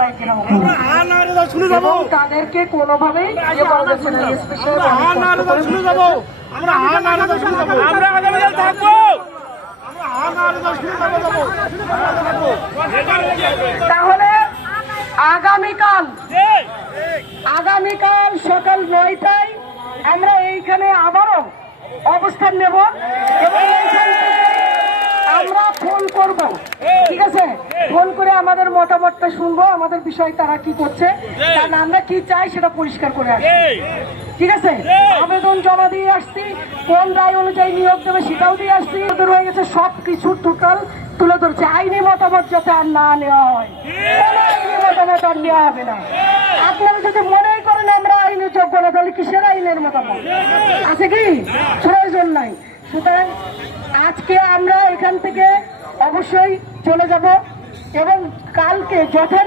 জেলায় ঘেরাও করবো এবং তাদেরকে কোনোভাবেই ইয়ে করা যাচ্ছে না। এসপি সাহেব তাহলে আগামীকাল সকাল 9টায় আমরা এইখানে আবারও অবস্থান নেব এবং এইখান থেকে আমরা ফোন করব, ঠিক আছে? ফোন করে আমাদের মতামতটা শুনবো, আমাদের বিষয় তারা কি করছে, কারণ আমরা কি চাই সেটা পরিষ্কার করে আসছি, ঠিক আছে? আবেদন জমা দিয়ে আসছি, কোন রায় অনুযায়ী নিয়োগ দেবে সেটাও দিয়ে আসছি, ওদের হয়ে গেছে সব কিছু টোটাল তুলে ধরছে। আইনি মতামত যাতে আর না নেওয়া হয়, কোনো আইনি মতামত আর নেওয়া হবে না। আপনারা যদি মনেই করেন আমরা আইনি যোগ্য না, তাহলে কিসের আইনের মতামত আছে? কি প্রয়োজন নাই। সুতরাং আজকে আমরা এখান থেকে অবশ্যই চলে যাব এবং কালকে যথারীতি